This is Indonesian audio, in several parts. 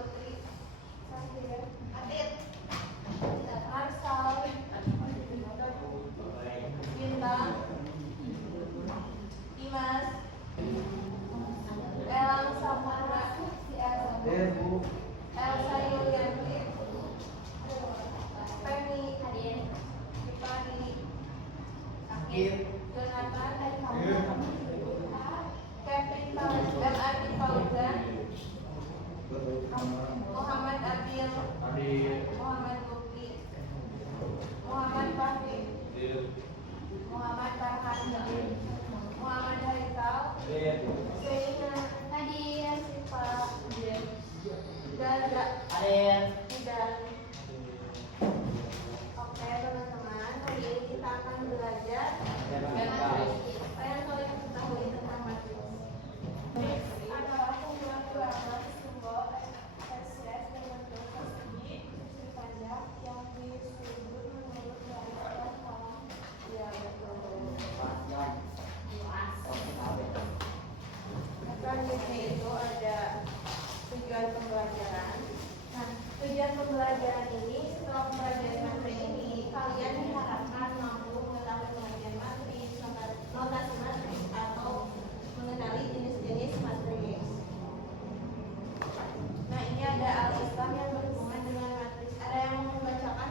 Putri, Adit, Marsal, Bintang, Dimas, Elang Sampurna, Elsa Yulianti, Femi, Ipani, Jonathan, Kevin MRT Fauzan, Muhammad Abil, Muhammad Bukti, Muhammad Fahmi, Muhammad Farhan, Muhammad Haikal, Zaina, Nadia, Siva, Gaza, dan oke teman-teman, hari ini kita akan belajar saya kalau yang ketahui tentang matriks adalah kumpulan dua simbol spesies berbentuk persegi panjang yang disudut menurut garis dan kolom. Ya betul. Selanjutnya itu ada tujuan pembelajaran. Nah, tujuan pembelajaran ini setelah mempelajari materi ini, kalian diharapkan mampu mengetahui pengertian matris, notasi matris, atau mengenali jenis-jenis matris. Nah, ini ada al-Islam yang berhubungan dengan matris. Ada yang mau membacakan?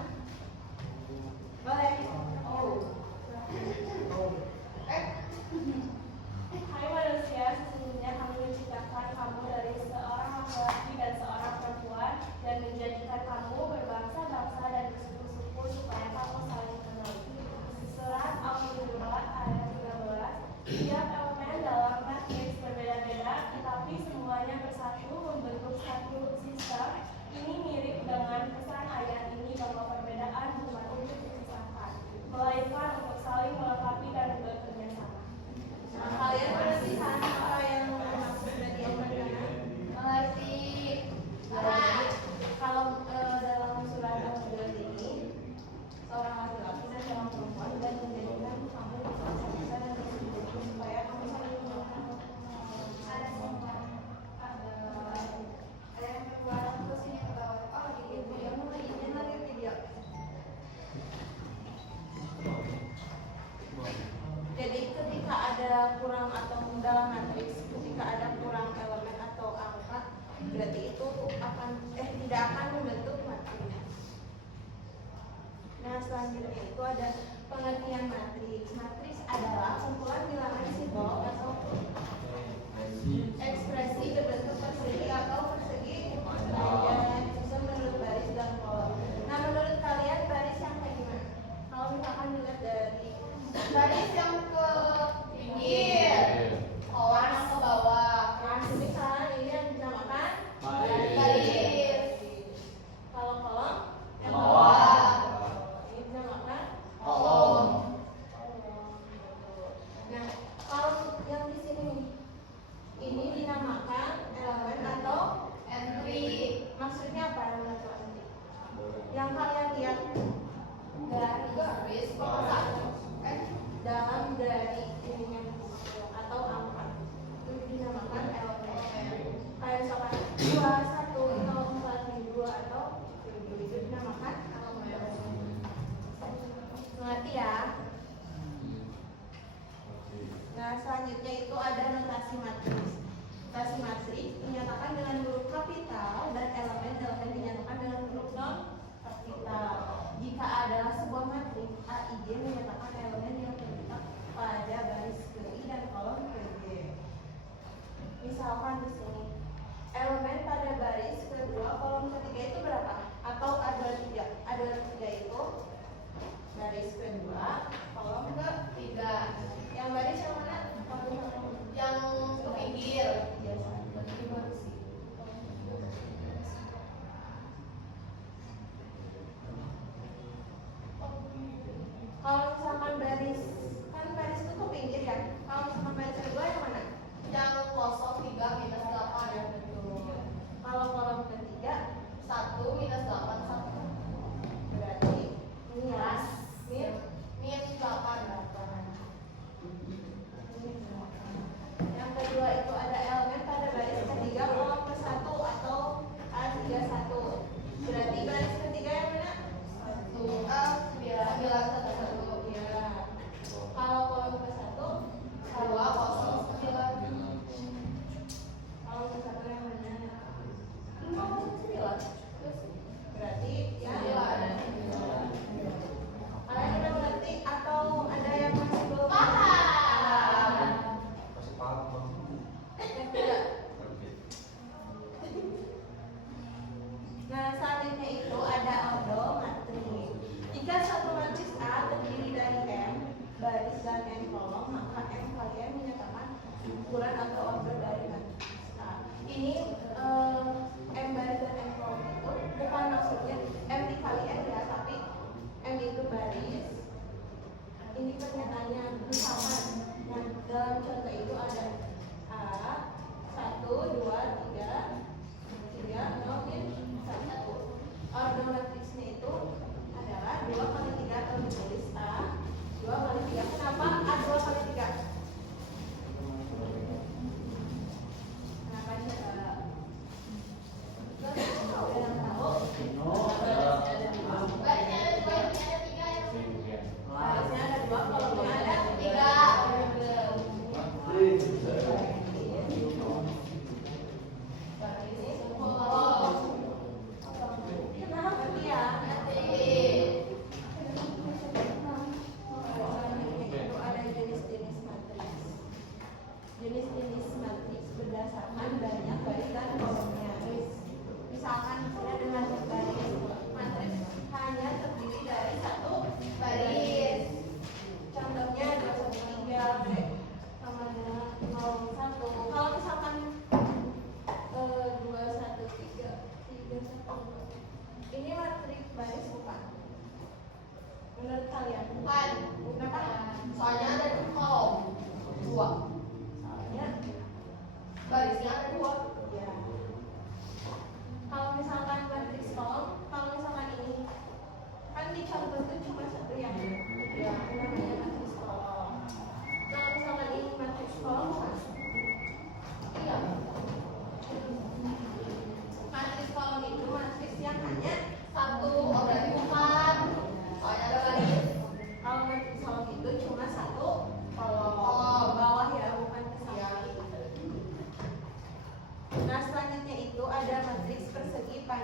Boleh? Hai manusia, sesungguhnya kami menciptakan kamu dari seorang laki-laki dan seorang perempuan dan menjadikan kamu berbangsa-bangsa dan bersuku-suku supaya kamu saling kenal. Surat Al-Hujurat ayat 13. Setiap elemen dalam matriks berbeda-beda, tetapi semuanya bersatu membentuk satu sistem. Ini mirip dengan pesan ayat ini bahwa perbedaan bukan untuk dipisahkan, melainkan untuk saling melengkapi dan bekerja sama. Nah, kalian mengerti apa yang maksud dari omongan? Mengerti. Nah, kalau dalam surat Al-Hujurat ini, seorang laki-laki dan seorang perempuan dan menjadikan kamu berbangsa-bangsa dan bersuku-suku supaya kamu saling mengenal. Ada yang keluar terus ini ke bawah. Oh, di video mulai izin lagi video. Jadi ketika ada kurang atau dalam matriks, ketika ada kurang elemen atau angka, berarti itu tidak akan membentuk matriks. Nah, selanjutnya itu ada pengertian matriks. Matriks adalah kumpulan bilangan simbol atau ekspresi berbentuk persegi atau persegi dan susun menurut baris dan kolom. Nah, menurut kalian baris yang kayak gimana? Kalau misalkan dilihat dari baris yang ke pinggir, kolom yang ke bawah. Nah, misalnya ini yang dinamakan baris. Kalau kolom yang ke bawah, ini dinamakan kolom. Nah, kalau yang di sini ini dinamakan elemen atau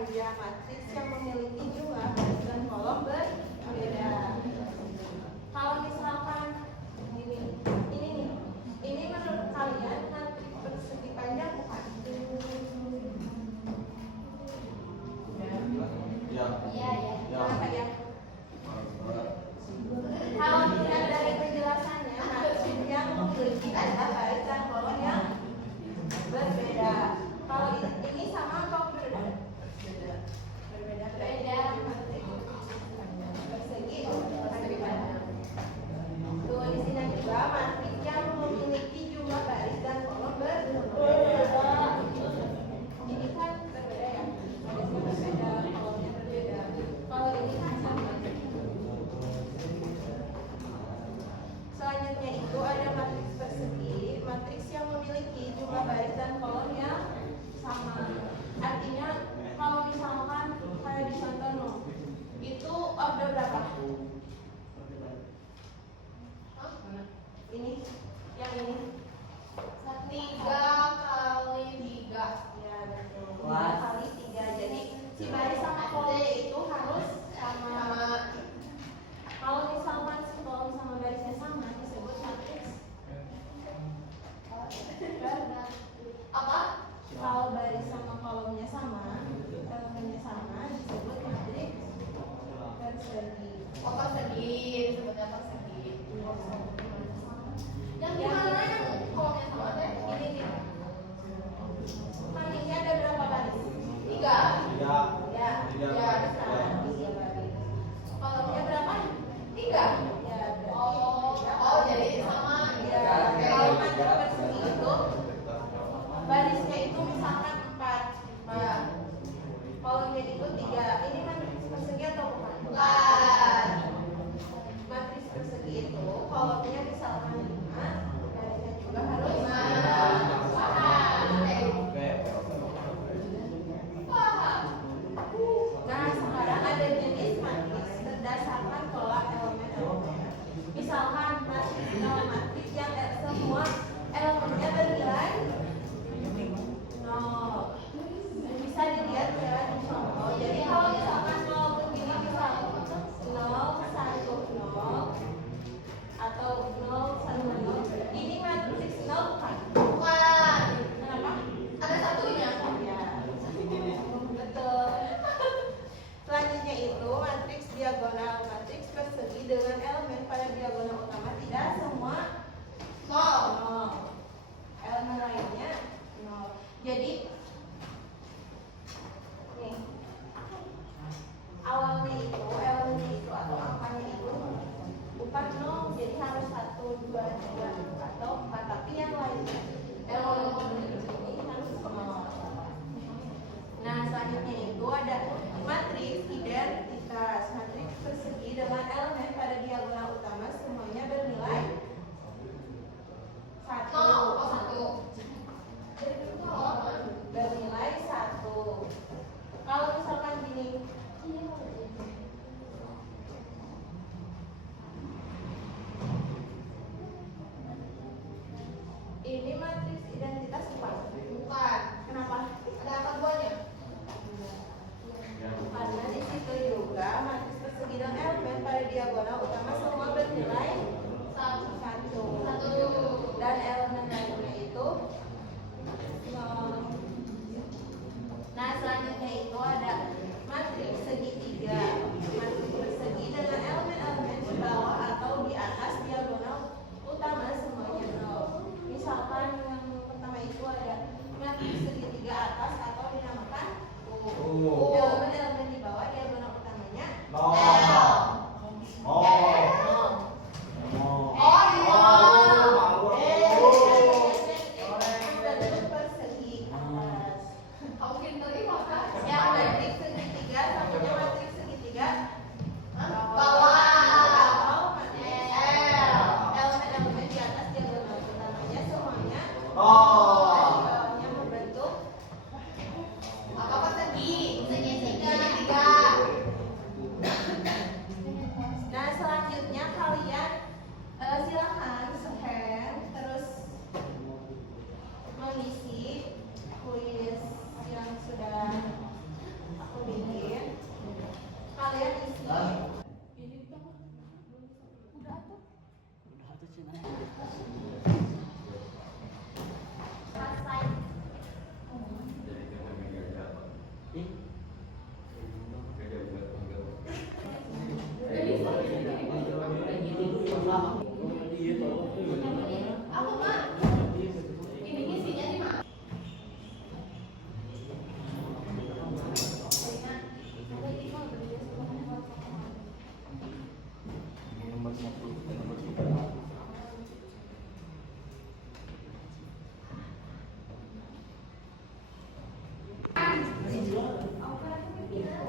panjang matriks yang memiliki jumlah baris dan kolom berbeda. Kalau misalkan ini menurut kalian matriks persegi panjang bukan? Iya. Kenapa ya? Kalau dilihat dari penjelasannya, matriks yang memiliki ada baris dan kolom yang berbeda. Kalau ini sama atau berbeda? Berbeda. Persegi panjang. Tuh di sini juga matriks yang memiliki jumlah baris dan kolom berbeda. Ini kan berbeda ya, barisnya berbeda, kolomnya berbeda. Kalau ini kan sama. Selanjutnya itu ada matriks persegi, matriks yang memiliki jumlah baris dan kolom yang sama. Artinya kalau misalkan kayak di contoh itu ada berapa? Ini, yang ini 3 kali 3. ya betul. 3 kali 3. Jadi si baris sama kolom itu harus sama. Kalau misalkan si kolom sama barisnya sama disebut matriks. Apa? Kalau baris sama kolomnya sama, elemennya sama disebut matriks persegi. Persegi, disebutnya persegi. Yang gimana yang kolomnya sama teh? Ini nih. Kan ini ada berapa baris? 3. Ya, Ya, sekarang 3 baris. Kolomnya berapa? 3. Ya, Oh, jadi sama. ya. Kalau matriks persegi itu barisnya itu misalkan 4. Kolomnya itu 3. Ini matriks persegi atau bukan? Bukan. Matriks persegi itu kolomnya misalkan 5, barisnya juga harus 5. Nah, sekarang ada jenis matriks berdasarkan pola elemen-elemen. Misalkan matriks yang semua elemennya bernilai 0. Bisa dilihat ya di contoh. Jadi kalau misalkan 0 begini bisa 0, 1, 0 atau 0, 1, 0. Ini matriks 0 bukan? Bukan. Kenapa? Ada satunya. Ya, betul. Selanjutnya itu matriks diagonal. Matriks persegi dengan elemen pada diagonal utama tidak semua 0. Elemen lainnya 0. Jadi nih, awalnya itu elemennya itu atau angkanya itu bukan 0, jadi harus 1, 2, 3 atau 4. Tapi yang lainnya elemen ini harus 0. Nah, selanjutnya itu ada matriks identitas. Matriks persegi dengan elemen pada diagonal utama semuanya bernilai 1. Bernilai 1. Kalau misalkan gini, ini matriks identitas bukan? Bukan. Kenapa? Ada apa duanya? Karena di situ juga matriks persegi dan elemen pada diagonal utama semua bernilai 1. Dan elemen lainnya itu 0. Nah, selanjutnya itu ada matriks segitiga. gitu.